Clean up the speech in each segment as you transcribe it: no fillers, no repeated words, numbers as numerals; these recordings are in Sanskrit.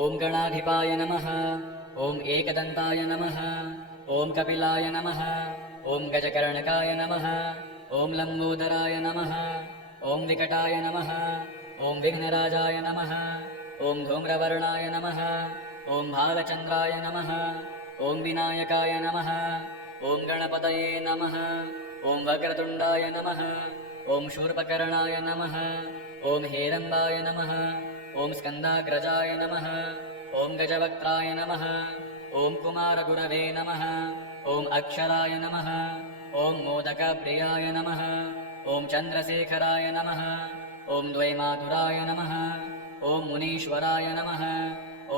ॐ गणाधिपाय नमः। ॐ एकदन्ताय नमः। ॐ कपिलाय नमः। ॐ गजकर्णकाय नमः। ॐ लम्बोदराय नमः। ॐ विकटाय नमः। ॐ विघ्नराजाय नमः। ॐ धूम्रवर्णाय नमः। ॐ भालचन्द्राय नमः। ॐ विनायकाय नमः। ॐ गणपतये नमः। ॐ वक्रतुण्डाय नमः। ॐ शूर्पकर्णाय नमः। ॐ हेरम्बाय नमः। ॐ स्कन्दाग्रजाय नमः। ॐ गजवक्त्राय नमः। ॐ कुमारगुरवे नमः। ॐ अक्षराय नमः। ॐ मोदकप्रियाय नमः। ॐ चन्द्रशेखराय नमः। ॐ द्वैमातुराय नमः। ॐ मुनीश्वराय नमः।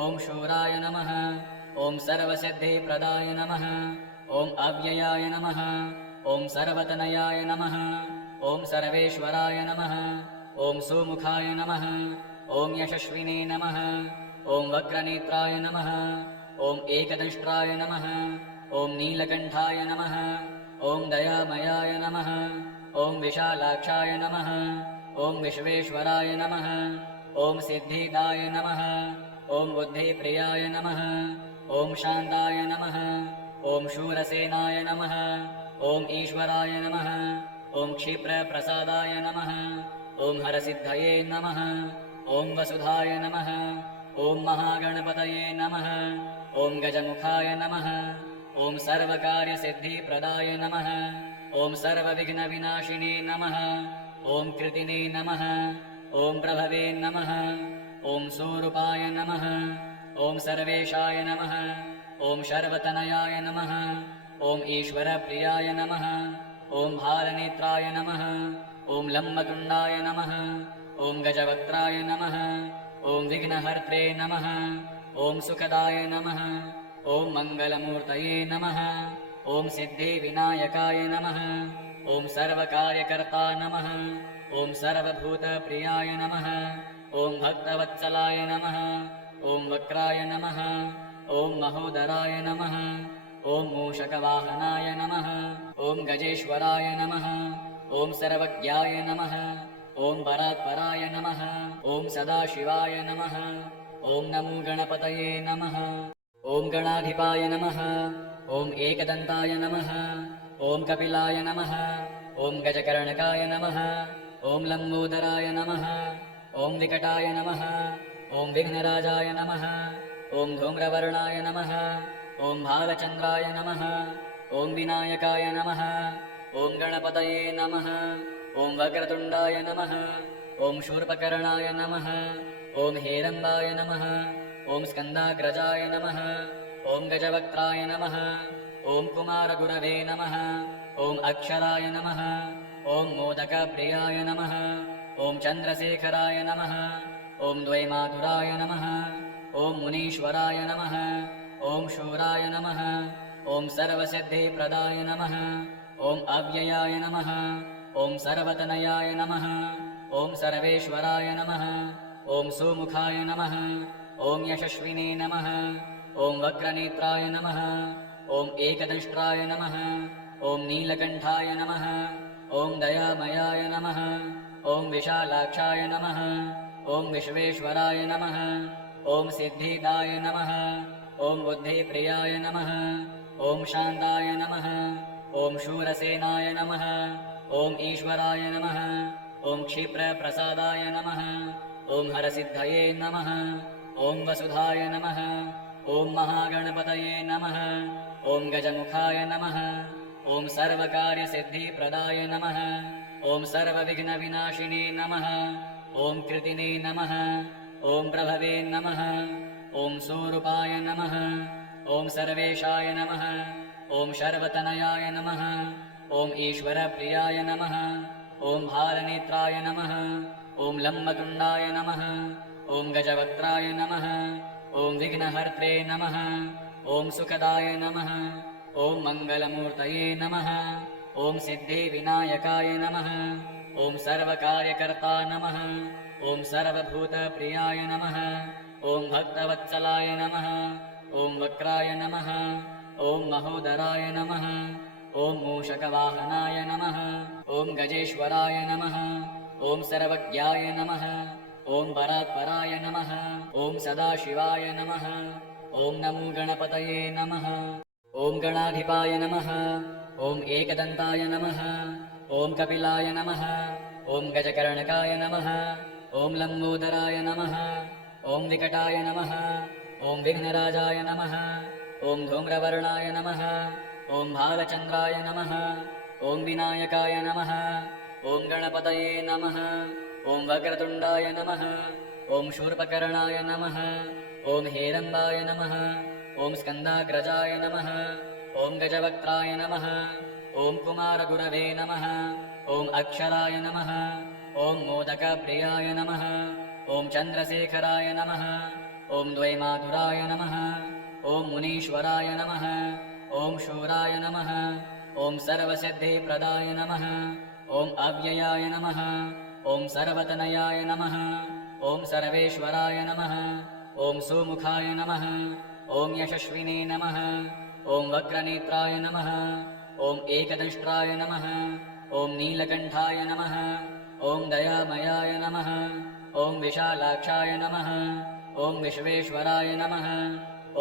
ॐ शूराय नमः। ॐ सर्वसिद्धिप्रदाय नमः। ॐ अव्ययाय नमः। ॐ सर्वतनयाय नमः। ॐ सर्वेश्वराय नमः। ॐ सुमुखाय नमः। ॐ यशस्विने नमः। ॐ वक्रनेत्राय नमः। ॐ एकदंष्ट्राय नमः। ॐ नीलकण्ठाय नमः। ॐ दयामयाय नमः। ॐ विशालाक्षाय नमः। ॐ विश्वेश्वराय नमः। ॐ सिद्धिदाय नमः। ॐ बुद्धिप्रियाय नमः। ॐ शान्ताय नमः। ॐ शूरसेनाय नमः। ॐ ईश्वराय नमः। ॐ क्षिप्रप्रसादाय नमः। ॐ हरसिद्धये नमः। ॐ वसुधाय नमः। ॐ महागणपतये नमः। ॐ गजमुखाय नमः। ॐ सर्वकार्यसिद्धिप्रदाय नमः। ॐ सर्वविघ्नविनाशिने नमः। ॐ कृतिने नमः। ॐ प्रभवे नमः। ॐ स्वरूपाय नमः। ॐ सर्वेशाय नमः। ॐ शर्वतनयाय नमः। ॐ ईश्वरप्रियाय नमः। ॐ भालनेत्राय नमः। ॐ लम्बतुण्डाय नमः। ॐ गजवक्त्राय नमः। ॐ विघ्नहर्त्रे नमः। ॐ सुखदाय नमः। ॐ मङ्गलमूर्तये नमः। ॐ सिद्धिविनायकाय नमः। ॐ सर्वकार्यकर्ता नमः। ॐ सर्वभूतप्रियाय नमः। ॐ भक्तवत्सलाय नमः। ॐ वक्राय नमः। ॐ महोदराय नमः। ॐ मूषकवाहनाय नमः। ॐ गजेश्वराय नमः। ॐ सर्वज्ञाय नमः। ॐ परात्पराय नमः। ॐ सदाशिवाय नमः। ॐ नमो गणपतये नमः। ॐ गणाधिपाय नमः। ॐ एकदन्ताय नमः। ॐ कपिलाय नमः। ॐ गजकर्णकाय नमः। ॐ लम्बोदराय नमः। ॐ विकटाय नमः। ॐ विघ्नराजाय नमः। ॐ धूम्रवर्णाय नमः। ॐ भालचन्द्राय नमः। ॐ विनायकाय नमः। ॐ गणपतये नमः। ॐ वक्रतुण्डाय नमः। ॐ शूर्पकर्णाय नमः। ॐ हेरम्बाय नमः। ॐ स्कन्दाग्रजाय नमः। ॐ गजवक्त्राय नमः। ॐ कुमारगुरवे नमः। ॐ अक्षराय नमः। ॐ मोदकप्रियाय नमः। ॐ चन्द्रशेखराय नमः। ॐ द्वैमातुराय नमः। ॐ मुनीश्वराय नमः। ॐ शूराय नमः। ॐ सर्वसिद्धिप्रदाय नमः। ॐ अव्ययाय नमः। ॐ सर्वतनयाय नमः। ॐ सर्वेश्वराय नमः। ॐ सुमुखाय नमः। ॐ यशस्विने नमः। ॐ वक्रनेत्राय नमः। ॐ एकदंष्ट्राय नमः। ॐ नीलकण्ठाय नमः। ॐ दयामयाय नमः। ॐ विशालाक्षाय नमः। ॐ विश्वेश्वराय नमः। ॐ सिद्धिदाय नमः। ॐ बुद्धिप्रियाय नमः। ॐ शान्ताय नमः। ॐ शूरसेनाय नमः। ॐ ईश्वराय नमः। ॐ क्षिप्रप्रसादाय नमः। ॐ हरसिद्धये नमः। ॐ वसुधाय नमः। ॐ महागणपतये नमः। ॐ गजमुखाय नमः। ॐ सर्वकार्यसिद्धिप्रदाय नमः। ॐ सर्वविघ्नविनाशिने नमः। ॐ कृतिने नमः। ॐ प्रभवे नमः। ॐ स्वरूपाय नमः। ॐ सर्वेशाय नमः। ॐ शर्वतनयाय नमः। ॐ ईश्वरप्रियाय नमः। ॐ भालनेत्राय नमः। ॐ लम्बतुण्डाय नमः। ॐ गजवक्त्राय नमः। ॐ विघ्नहर्त्रे नमः। ॐ सुखदाय नमः। ॐ मङ्गलमूर्तये नमः। ॐ सिद्धिविनायकाय नमः। ॐ सर्वकार्यकर्ता नमः। ॐ सर्वभूतप्रियाय नमः। ॐ भक्तवत्सलाय नमः। ॐ वक्राय नमः। ॐ महोदराय नमः। ॐ मूषकवाहनाय नमः। ॐ गजेश्वराय नमः। ॐ सर्वज्ञाय नमः। ॐ परात्पराय नमः। ॐ सदाशिवाय नमः। ॐ नमो गणपतये नमः। ॐ गणाधिपाय नमः। ॐ एकदन्ताय नमः। ॐ कपिलाय नमः। ॐ गजकर्णकाय नमः। ॐ लम्बोदराय नमः। ॐ विकटाय नमः। ॐ विघ्नराजाय नमः। ॐ धूम्रवर्णाय नमः। ॐ भालचन्द्राय नमः। ॐ विनायकाय नमः। ॐ गणपतये नमः। ॐ वक्रतुण्डाय नमः। ॐ शूर्पकर्णाय नमः। ॐ हेरम्बाय नमः। ॐ स्कन्दाग्रजाय नमः। ॐ गजवक्त्राय नमः। ॐ कुमारगुरवे नमः। ॐ अक्षराय नमः। ॐ मोदकप्रियाय नमः। ॐ चन्द्रशेखराय नमः। ॐ द्वैमातुराय नमः। ॐ मुनीश्वराय नमः। ॐ शूराय नमः। ॐ सर्वसिद्धिप्रदाय नमः। ॐ अव्ययाय नमः। ॐ सर्वतनयाय नमः। ॐ सर्वेश्वराय नमः। ॐ सुमुखाय नमः। ॐ यशस्विने नमः। ॐ वक्रनेत्राय नमः। ॐ एकदंष्ट्राय नमः। ॐ नीलकण्ठाय नमः। ॐ दयामयाय नमः। ॐ विशालाक्षाय नमः। ॐ विश्वेश्वराय नमः।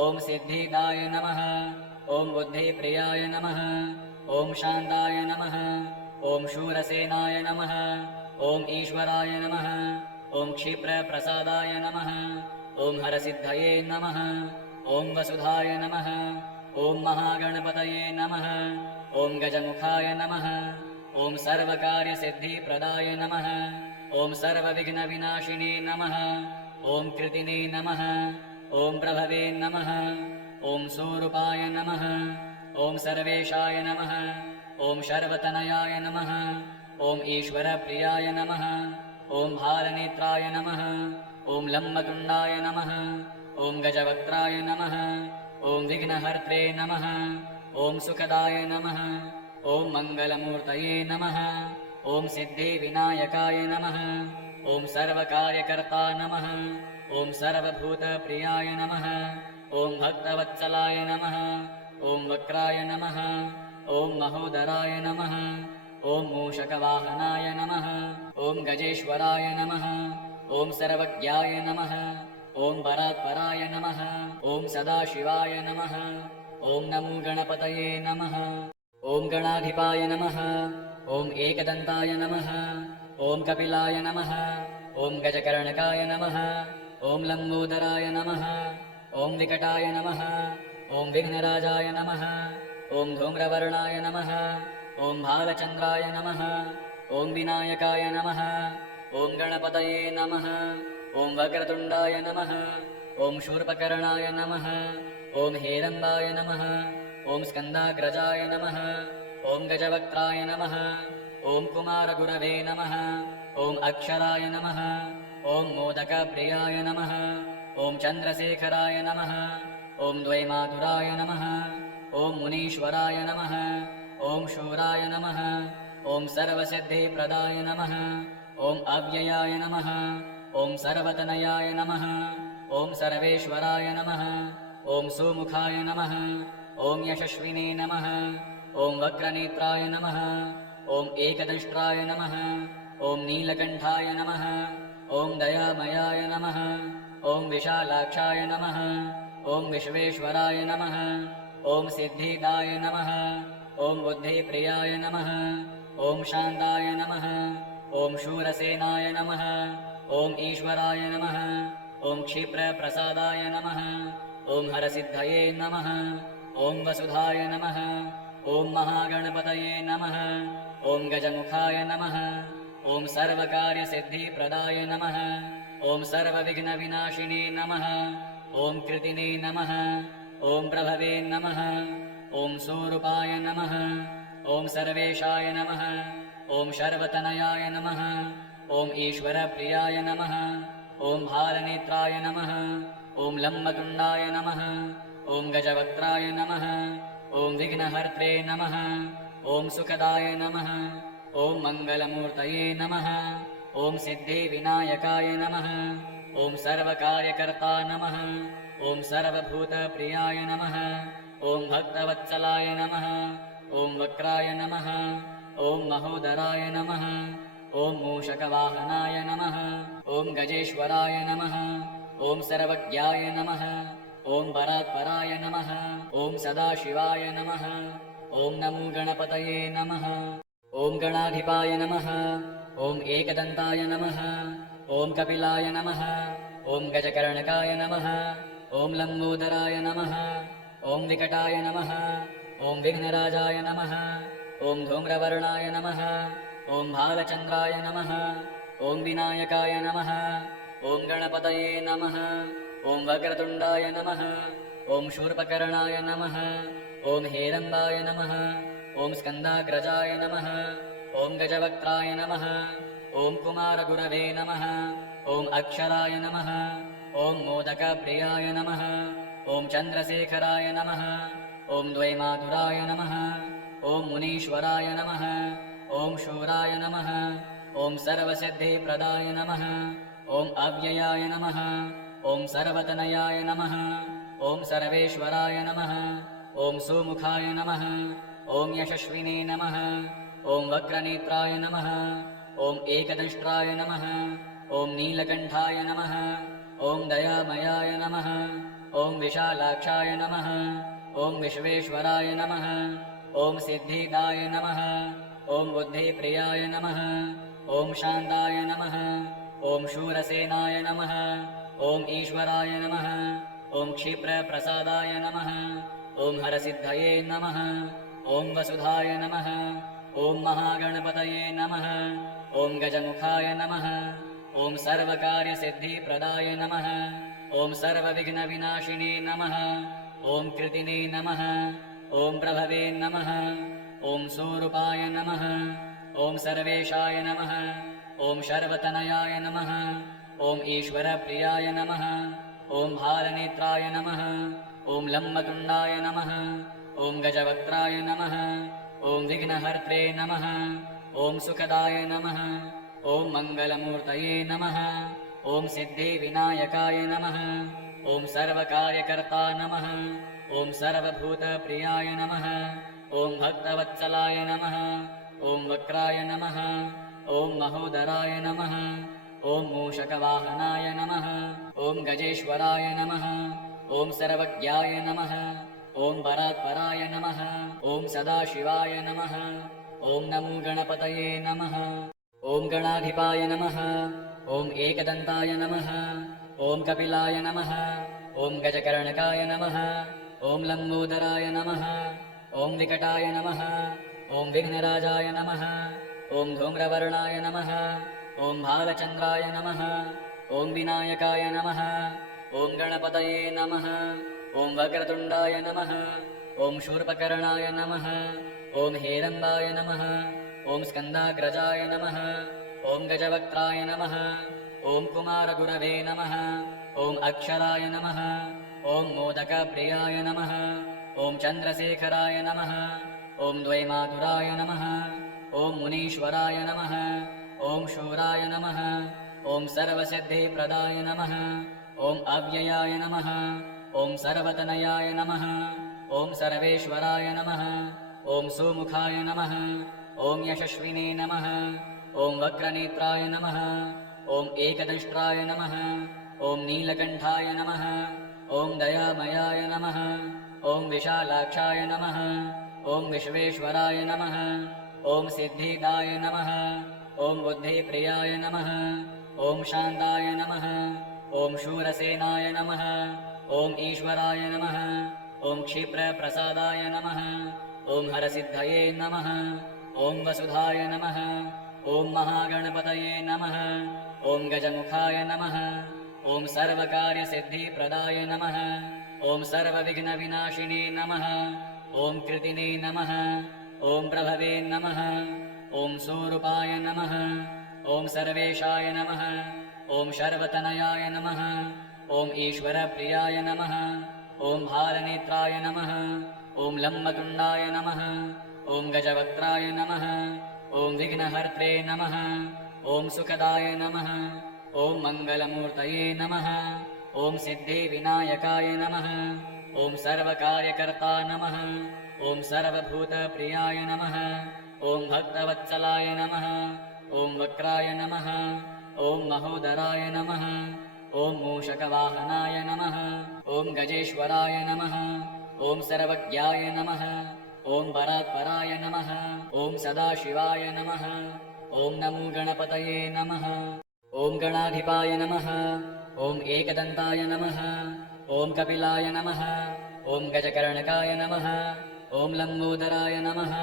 ॐ सिद्धिदाय नमः। ॐ बुद्धिप्रियाय नमः। ॐ शान्ताय नमः। ॐ शूरसेनाय नमः। ॐ ईश्वराय नमः। ॐ क्षिप्रप्रसादाय नमः। ॐ हरसिद्धये नमः। ॐ वसुधाय नमः। ॐ महागणपतये नमः। ॐ गजमुखाय नमः। ॐ सर्वकार्यसिद्धिप्रदाय नमः। ॐ सर्वविघ्नविनाशिने नमः। ॐ कृतिने नमः। ॐ प्रभवे नमः। ॐ स्वरूपाय नमः। ॐ सर्वेशाय नमः। ॐ शर्वतनयाय नमः। ॐ ईश्वरप्रियाय नमः। ॐ भालनेत्राय नमः। ॐ लम्बतुण्डाय नमः। ॐ गजवक्त्राय नमः। ॐ विघ्नहर्त्रे नमः। ॐ सुखदाय नमः। ॐ मङ्गलमूर्तये नमः। ॐ सिद्धिविनायकाय नमः। ॐ सर्वकार्यकर्ता नमः। ॐ सर्वभूतप्रियाय नमः। ॐ भक्तवत्सलाय नमः। ॐ वक्राय नमः। ॐ महोदराय नमः। ॐ मूषकवाहनाय नमः। ॐ गजेश्वराय नमः। ॐ सर्वज्ञाय नमः। ॐ परात्पराय नमः। ॐ सदाशिवाय नमः। ॐ नमो गणपतये नमः। ॐ गणाधिपाय नमः। ॐ एकदन्ताय नमः। ॐ कपिलाय नमः। ॐ गजकर्णकाय नमः। ॐ लम्बोदराय नमः। ॐ विकटाय नमः। ॐ विघ्नराजाय नमः। ॐ धूम्रवर्णाय नमः। ॐ भालचन्द्राय नमः। ॐ विनायकाय नमः। ॐ गणपतये नमः। ॐ वक्रतुण्डाय नमः। ॐ शूर्पकर्णाय नमः। ॐ हेरम्बाय नमः। ॐ स्कन्दाग्रजाय नमः। ॐ गजवक्त्राय नमः। ॐ कुमारगुरवे नमः। ॐ अक्षराय नमः। ॐ मोदकप्रियाय नमः। ॐ चन्द्रशेखराय नमः। ॐ द्वैमातुराय नमः। ॐ मुनीश्वराय नमः। ॐ शूराय नमः। ॐ सर्वसिद्धिप्रदाय नमः। ॐ अव्ययाय नमः। ॐ सर्वतनयाय नमः। ॐ सर्वेश्वराय नमः। ॐ सुमुखाय नमः। ॐ यशस्विने नमः। ॐ वक्रनेत्राय नमः। ॐ एकदंष्ट्राय नमः। ॐ नीलकण्ठाय नमः। ॐ दयामयाय नमः। ॐ विशालाक्षाय नमः। ॐ विश्वेश्वराय नमः। ॐ सिद्धिदाय नमः। ॐ बुद्धिप्रियाय नमः। ॐ शान्ताय नमः। ॐ शूरसेनाय नमः। ॐ ईश्वराय नमः। ॐ क्षिप्रप्रसादाय नमः। ॐ हरसिद्धये नमः। ॐ वसुधाय नमः। ॐ महागणपतये नमः। ॐ गजमुखाय नमः। ॐ सर्वकार्यसिद्धिप्रदाय नमः। ॐ सर्वविघ्नविनाशिने नमः। ॐ कृतिने नमः। ॐ प्रभवे नमः। ॐ स्वरूपाय नमः। ॐ सर्वेशाय नमः। ॐ शर्वतनयाय नमः। ॐ ईश्वरप्रियाय नमः। ॐ भालनेत्राय नमः। ॐ लम्बतुण्डाय नमः। ॐ गजवक्त्राय नमः। ॐ विघ्नहर्त्रे नमः। ॐ सुखदाय नमः। ॐ मङ्गलमूर्तये नमः। ॐ सिद्धिविनायकाय नमः। ॐ सर्वकार्यकर्ता नमः। ॐ सर्वभूतप्रियाय नमः। ॐ भक्तवत्सलाय नमः। ॐ वक्राय नमः। ॐ महोदराय नमः। ॐ मूषकवाहनाय नमः। ॐ गजेश्वराय नमः ॐ सर्वज्ञाय नमः ॐ परात्पराय नमः ॐ सदाशिवाय नमः ॐ नमो गणपतये नमः ॐ गणाधिपाय नमः ॐ एकदन्ताय नमः ॐ कपिलाय नमः ॐ गजकर्णकाय नमः ॐ लम्बोदराय नमः ॐ विकटाय नमः ॐ विघ्नराजाय नमः ॐ धूम्रवर्णाय नमः ॐ भालचन्द्राय नमः ॐ विनायकाय नमः ॐ गणपतये नमः ॐ वक्रतुण्डाय नमः ॐ शूर्पकर्णाय नमः ॐ हेरम्बाय नमः ॐ स्कन्दाग्रजाय नमः ॐ गजवक्त्राय नमः ॐ कुमारगुरवे नमः ॐ अक्षराय नमः ॐ मोदकप्रियाय नमः ॐ चन्द्रशेखराय नमः ॐ द्वैमातुराय नमः ॐ मुनीश्वराय नमः ॐ शूराय नमः ॐ सर्वसिद्धिप्रदाय नमः ॐ अव्ययाय नमः ॐ सर्वतनयाय नमः ॐ सर्वेश्वराय नमः ॐ सुमुखाय नमः ॐ यशस्विने नमः ॐ वक्रनेत्राय नमः ॐ एकदंष्ट्राय नमः ॐ नीलकण्ठाय नमः ॐ दयामयाय नमः ॐ विशालाक्षाय नमः ॐ विश्वेश्वराय नमः ॐ सिद्धिदाय नमः ॐ बुद्धिप्रियाय नमः ॐ शान्ताय नमः ॐ शूरसेनाय नमः ॐ ईश्वराय नमः ॐ क्षिप्रप्रसादाय नमः ॐ हरसिद्धये नमः ॐ वसुधाय नमः ॐ महागणपतये नमः ॐ गजमुखाय नमः ॐ सर्वकार्यसिद्धिप्रदाय नमः ॐ सर्वविघ्नविनाशिने नमः ॐ कृतिने नमः ॐ प्रभवे नमः ॐ स्वरूपाय नमः ॐ सर्वेशाय नमः ॐ शर्वतनयाय नमः ॐ ईश्वरप्रियाय नमः ॐ भालनेत्राय नमः ॐ लम्बतुण्डाय नमः ॐ गजवक्त्राय नमः ॐ विघ्नहर्त्रे नमः ॐ सुखदाय नमः ॐ मङ्गलमूर्तये नमः ॐ सिद्धिविनायकाय नमः ॐ सर्वकार्यकर्ता नमः ॐ सर्वभूतप्रियाय नमः ॐ भक्तवत्सलाय नमः ॐ वक्राय नमः ॐ महोदराय नमः ॐ मूषकवाहनाय नमः ॐ गजेश्वराय नमः ॐ सर्वज्ञाय नमः ॐ परात्पराय नमः ॐ सदाशिवाय नमः ॐ नमो गणपतये नमः ॐ गणाधिपाय नमः ॐ एकदन्ताय नमः ॐ कपिलाय नमः ॐ गजकर्णकाय नमः ॐ लम्बोदराय नमः ॐ विकटाय नमः ॐ विघ्नराजाय नमः ॐ धूम्रवर्णाय नमः ॐ भालचन्द्राय नमः ॐ विनायकाय नमः ॐ गणपतये नमः ॐ वक्रतुण्डाय नमः ॐ शूर्पकर्णाय नमः ॐ हेरम्बाय नमः ॐ स्कन्दाग्रजाय नमः ॐ गजवक्त्राय नमः ॐ कुमारगुरवे नमः ॐ अक्षराय नमः ॐ मोदकप्रियाय नमः ॐ चन्द्रशेखराय नमः ॐ द्वैमातुराय नमः ॐ मुनीश्वराय नमः ॐ शूराय नमः ॐ सर्वसिद्धिप्रदाय नमः ॐ अव्ययाय नमः ॐ सर्वतनयाय नमः ॐ सर्वेश्वराय नमः ॐ सुमुखाय नमः ॐ यशस्विने नमः ॐ वक्रनेत्राय नमः ॐ एकदंष्ट्राय नमः ॐ नीलकण्ठाय नमः ॐ दयामयाय नमः ॐ विशालाक्षाय नमः ॐ विश्वेश्वराय नमः ॐ सिद्धिदाय नमः ॐ बुद्धिप्रियाय नमः ॐ शान्ताय नमः ॐ शूरसेनाय नमः ॐ ईश्वराय नमः ॐ क्षिप्रप्रसादाय नमः ॐ हरसिद्धये नमः ॐ वसुधाय नमः ॐ महागणपतये नमः ॐ गजमुखाय नमः ॐ सर्वकार्यसिद्धिप्रदाय नमः ॐ सर्वविघ्नविनाशिने नमः ॐ कृतिने नमः ॐ प्रभवे नमः ॐ स्वरूपाय नमः ॐ सर्वेशाय नमः ॐ शर्वतनयाय नमः ॐ ईश्वरप्रियाय नमः ॐ भालनेत्राय नमः ॐ लम्बतुण्डाय नमः ॐ गजवक्त्राय नमः ॐ विघ्नहर्त्रे नमः ॐ सुखदाय नमः ॐ मङ्गलमूर्तये नमः ॐ सिद्धिविनायकाय नमः ॐ सर्वकार्यकर्ता नमः ॐ सर्वभूतप्रियाय नमः ॐ भक्तवत्सलाय नमः ॐ वक्राय नमः ॐ महोदराय नमः ॐ मूषकवाहनाय नमः ॐ गजेश्वराय नमः ॐ सर्वज्ञाय नमः ॐ परात्पराय नमः ॐ सदाशिवाय नमः ॐ नमो गणपतये नमः ॐ गणाधिपाय नमः ॐ एकदन्ताय नमः ॐ कपिलाय नमः ॐ गजकर्णकाय नमः ॐ लम्बोदराय नमः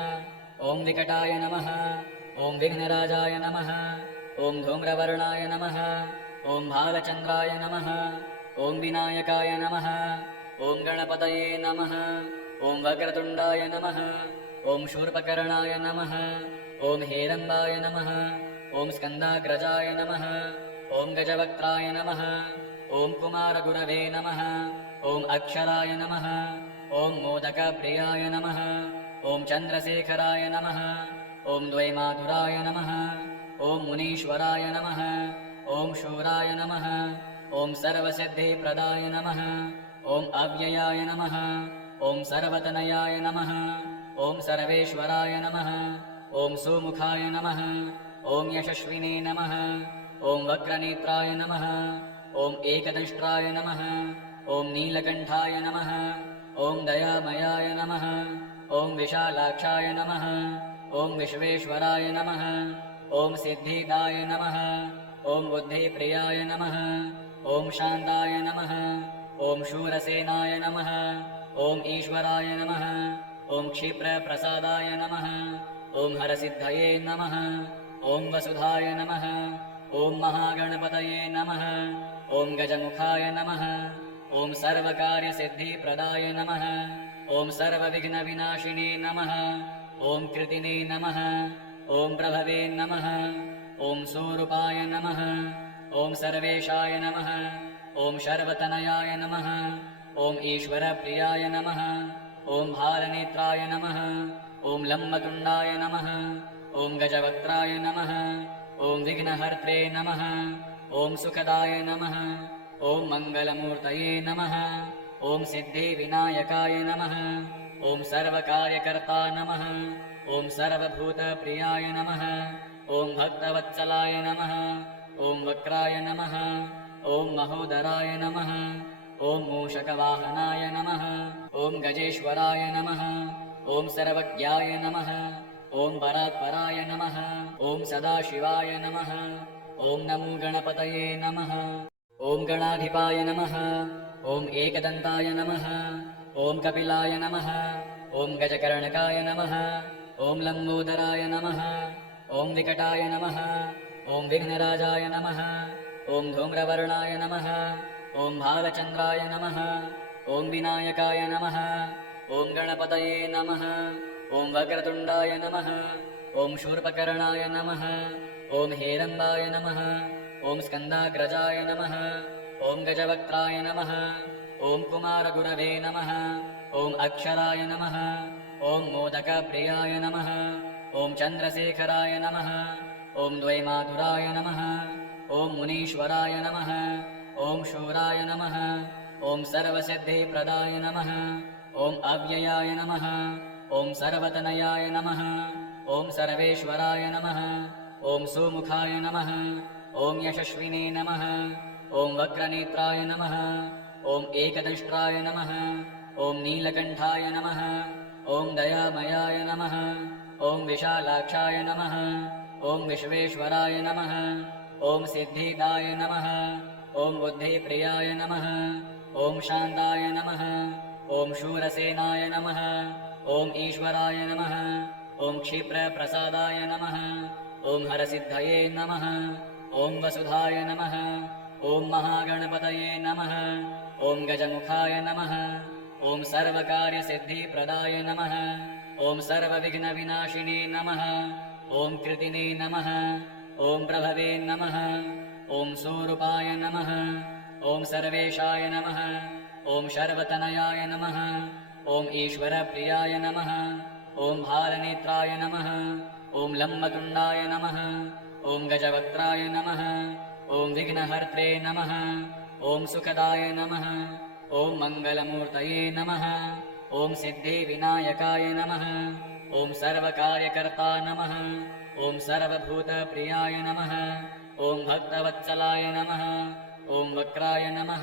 ॐ विकटाय नमः ॐ विघ्नराजाय नमः ॐ धूम्रवर्णाय नमः ॐ भालचन्द्राय नमः ॐ विनायकाय नमः ॐ गणपतये नमः ॐ वक्रतुण्डाय नमः ॐ शूर्पकर्णाय नमः ॐ हेरम्बाय नमः ॐ स्कन्दाग्रजाय नमः ॐ गजवक्त्राय नमः ॐ कुमारगुरवे नमः ॐ अक्षराय नमः ॐ मोदकप्रियाय नमः ॐ चन्द्रशेखराय नमः ॐ द्वैमातुराय नमः ॐ मुनीश्वराय नमः ॐ शूराय नमः ॐ सर्वसिद्धिप्रदाय नमः ॐ अव्ययाय नमः ॐ सर्वतनयाय नमः ॐ सर्वेश्वराय नमः ॐ सुमुखाय नमः ॐ यशस्विने नमः ॐ वक्रनेत्राय नमः ॐ एकदंष्ट्राय नमः ॐ नीलकण्ठाय नमः ॐ दयामयाय नमः ॐ विशालाक्षाय नमः ॐ विश्वेश्वराय नमः ॐ सिद्धिदाय नमः ॐ बुद्धिप्रियाय नमः ॐ शान्ताय नमः ॐ शूरसेनाय नमः ॐ ईश्वराय नमः ॐ क्षिप्रप्रसादाय नमः ॐ हरसिद्धये नमः ॐ वसुधाय नमः ॐ महागणपतये नमः ॐ गजमुखाय नमः ॐ सर्वकार्यसिद्धिप्रदाय नमः ॐ सर्वविघ्नविनाशिने नमः ॐ कृतिने नमः ॐ प्रभवे नमः ॐ स्वरूपाय नमः ॐ सर्वेशाय नमः ॐ शर्वतनयाय नमः ॐ ईश्वरप्रियाय नमः ॐ भालनेत्राय नमः ॐ लम्बतुण्डाय नमः ॐ गजवक्त्राय नमः ॐ विघ्नहर्त्रे नमः ॐ सुखदाय नमः ॐ मङ्गलमूर्तये नमः ॐ सिद्धिविनायकाय नमः ॐ सर्वकार्यकर्ता नमः ॐ सर्वभूतप्रियाय नमः ॐ भक्तवत्सलाय नमः ॐ वक्राय नमः ॐ महोदराय नमः ॐ मूषकवाहनाय नमः ॐ गजेश्वराय नमः ॐ सर्वज्ञाय नमः ॐ परात्पराय नमः ॐ सदाशिवाय नमः ॐ नमो गणपतये नमः ॐ गणाधिपाय नमः ॐ एकदन्ताय नमः ॐ कपिलाय नमः ॐ गजकर्णकाय नमः ॐ लम्बोदराय नमः ॐ विकटाय नमः ॐ विघ्नराजाय नमः ॐ धूम्रवर्णाय नमः ॐ भालचन्द्राय नमः ॐ विनायकाय नमः ॐ गणपतये नमः ॐ वक्रतुण्डाय नमः ॐ शूर्पकर्णाय नमः ॐ हेरम्बाय नमः ॐ स्कन्दाग्रजाय नमः ॐ गजवक्त्राय नमः ॐ कुमारगुरवे नमः ॐ अक्षराय नमः ॐ मोदकप्रियाय नमः ॐ चन्द्रशेखराय नमः ॐ द्वैमातुराय नमः ॐ मुनीश्वराय नमः ॐ शूराय नमः ॐ सर्वसिद्धिप्रदाय नमः ॐ अव्ययाय नमः ॐ सर्वतनयाय नमः ॐ सर्वेश्वराय नमः ॐ सुमुखाय नमः ॐ यशस्विने नमः ॐ वक्रनेत्राय नमः ॐ एकदंष्ट्राय नमः ॐ नीलकण्ठाय नमः ॐ दयामयाय नमः ॐ विशालाक्षाय नमः ॐ विश्वेश्वराय नमः ॐ सिद्धिदाय नमः ॐ बुद्धिप्रियाय नमः ॐ शान्ताय नमः ॐ शूरसेनाय नमः ॐ ईश्वराय नमः ॐ क्षिप्रप्रसादाय नमः ॐ हरसिद्धये नमः ॐ वसुधाय नमः ॐ महागणपतये नमः ॐ गजमुखाय नमः ॐ सर्वकार्यसिद्धिप्रदाय नमः ॐ सर्वविघ्नविनाशिने नमः ॐ कृतिने नमः ॐ प्रभवे नमः ॐ स्वरूपाय नमः ॐ सर्वेशाय नमः ॐ शर्वतनयाय नमः ॐ ईश्वरप्रियाय नमः ॐ भालनेत्राय नमः ॐ लम्बतुण्डाय नमः ॐ गजवक्त्राय नमः ॐ विघ्नहर्त्रे नमः ॐ सुखदाय नमः ॐ मङ्गलमूर्तये नमः ॐ सिद्धिविनायकाय नमः ॐ सर्वकार्यकर्ता नमः ॐ सर्वभूतप्रियाय नमः ॐ भक्तवत्सलाय नमः ॐ वक्राय नमः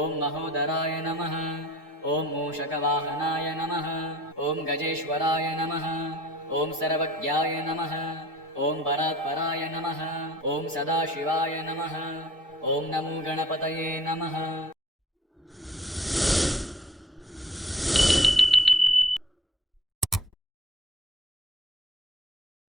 ॐ महोदराय नमः ॐ मूषकवाहनाय नमः ॐ गजेश्वराय नमः ॐ सर्वज्ञाय नमः ॐ परात्पराय नमः ॐ सदाशिवाय नमः ॐ नमो गणपतये नमः।